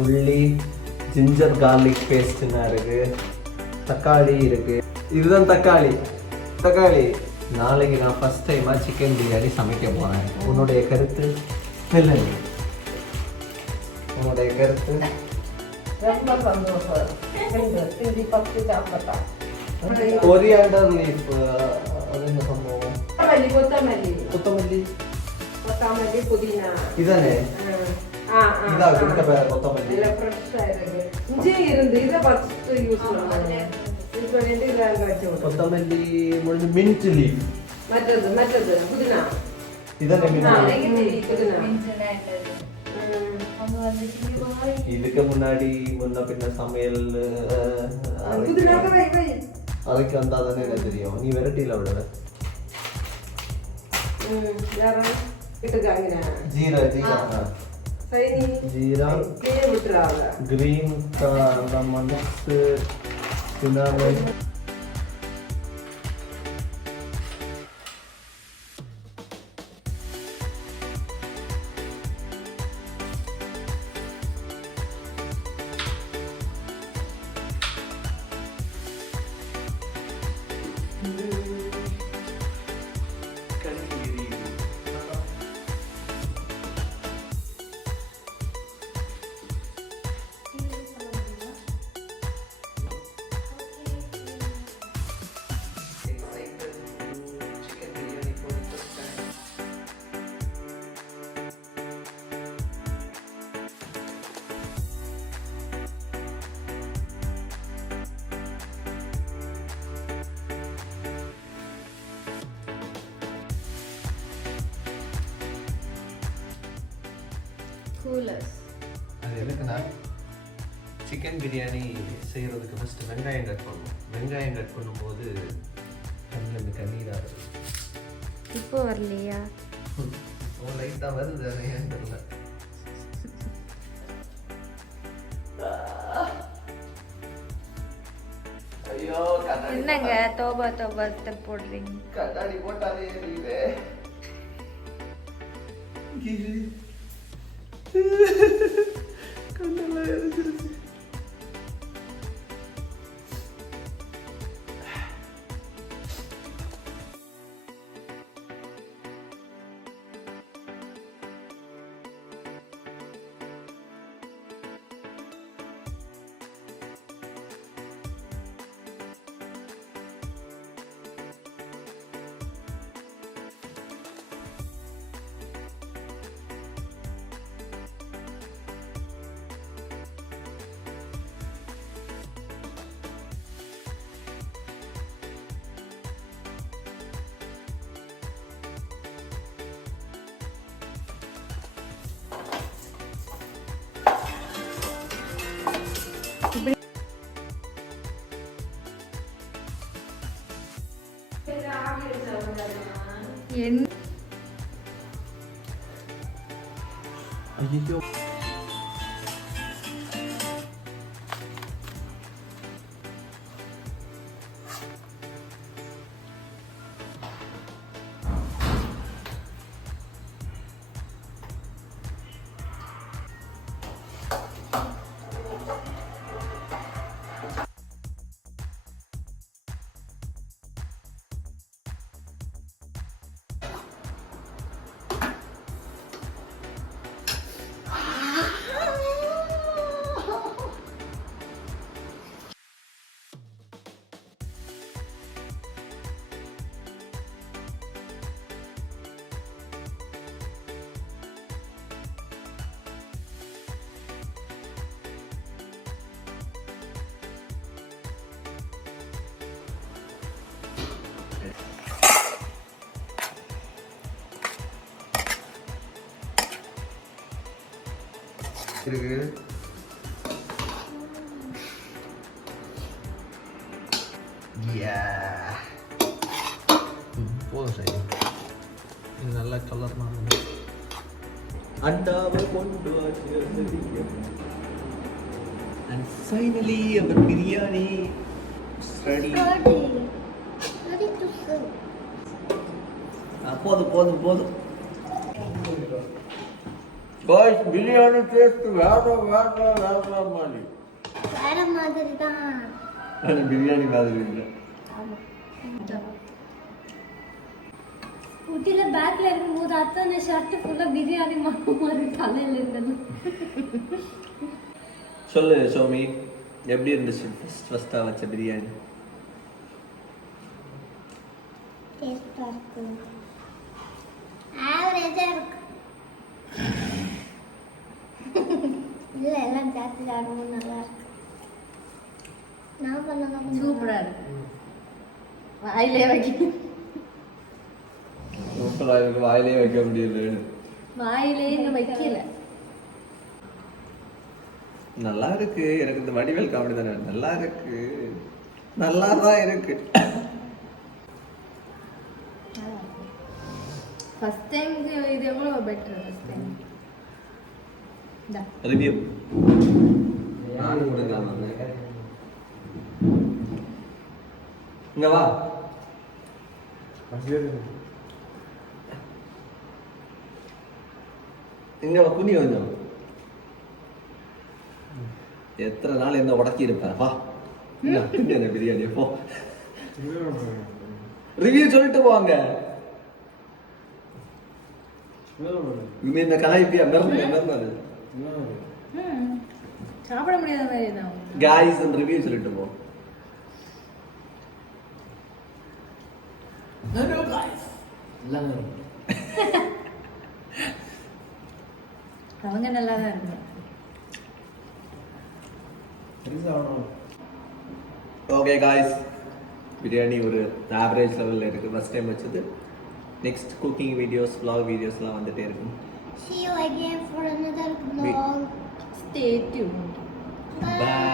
உள்ளி, ginger garlic பேஸ்ட்னா இருக்கு, தக்காளி இருக்கு. இதுதான் தக்காளி. நாளைக்கு நான் ஃபர்ஸ்ட் டைமா சிக்கன் பிரியாணி சமைக்க போறேன். உன்னுடைய கருத்து? இல்லை, உன்னுடைய கருத்து? ரொம்ப சந்தோஷம். திரும்பி 10 சாப்பிட்டேன். கொரியாண்டர் லீஃப் அது என்ன சம்பவம்? கொத்தமல்லி, புதினா இதானே? இதா கொடுத்த பேர கொத்தமல்லி. இல்ல ஃப்ரெஷ்ஷா இருக்கு. இஞ்சி இருந்து இத ஃபர்ஸ்ட் யூஸ் பண்ணுவாங்க. இப்போ ரெண்டு இதாங்க வச்சு கொத்தமல்லி முடிஞ்சு மின்ட் லீஃப். மற்றது புதினா. இதானே மின்ட் புதினா. இதுக்கு முன்னாடி முன்ன பின்ன சமையல் அதுக்கு வந்தா தானே எனக்கு தெரியும். நீ வெரைட்டில விடுற ஜீரா கிரீன் மனசு சினாமன் அது எதுக்குன்னா சிக்கன் பிரியாணி செய்கிறதுக்கு ஃபஸ்ட்டு வெங்காயம் கட் பண்ணணும். வெங்காயம் கட் பண்ணும்போது கண்ணில் கண்ணீராக இப்போ வரலையா? லைட்டாக வருது. அது ஏன் தெரியல. ஐயோ என்னங்க தோபா போடுறீங்க? கண்ணாடி போட்டாலே எரியுது. கண்ணெல்லாம் எரிஞ்சிருச்சு. ஐயோ இருக்கு. போதும் சரி. இது நல்ல கலர் மாதிரி அண்டாவை கொண்டு and finally our biryani is ready. போதும் Guys, பிரியாணி டேஸ்ட் வேற மாதிரி. வேற மாதிரி தான். அது பிரியாணி மாதிரி இல்லை. ஊட்டில பேக்ல இருக்கும்போது அத்தனை ஷர்ட் ஃபுல்லா பிரியாணி மாதிரி கலையில இருந்தது. சொல்லு சோமி, எப்படி இருந்துச்சு ஃபர்ஸ்டா வச்ச பிரியாணி? டேஸ்டா இருக்கு. ஆவரேஜா இருக்கு. இல்ல எல்லாம் ஜாஸ்தி ஆடும்போது நல்லா இருக்கு. நான் பண்ணலாம் சூப்பரா இருக்கு. வாயிலே வைக்க சூப்பரா இருக்கு, வாயிலே வைக்க முடியல. வாயிலே இன்னும் வைக்கல. நல்லா இருக்கு. எனக்கு இந்த வடிவேல் காமெடி தானே நல்லா இருக்கு. நல்லா தான் இருக்கு. ஃபர்ஸ்ட் டைம் இது எவ்வளவு பெட்டர் ஃபர்ஸ்ட் டைம். ரிவ்யூ நான் கொடுக்கலாம். இங்க வா. இங்க வா, குனி கொஞ்சம். எத்தனை நாள் என்ன உடச்சி இருப்பேன். வா என்ன பிரியாணி போ. ரிவ்யூ சொல்லிட்டு போவாங்க. இந்த கலாய்ப்பியா மிரண்டு சாப்பிட முடியாத மாதிரி தான். guys and review சொல்லிட்டு போ. hello guys எல்லாமே அவங்க நல்லா தான் இருக்கு. ஓகே guys, பிரியாணி ஒரு ஆவரேஜ் லெவல்ல இருக்கு. ஃபர்ஸ்ட் டைம் வச்சது. நெக்ஸ்ட் குக்கிங் வீடியோஸ் vlog வீடியோஸ்லாம் வந்துட்டே இருக்கும். See you again for another vlog. Stay tuned. Bye.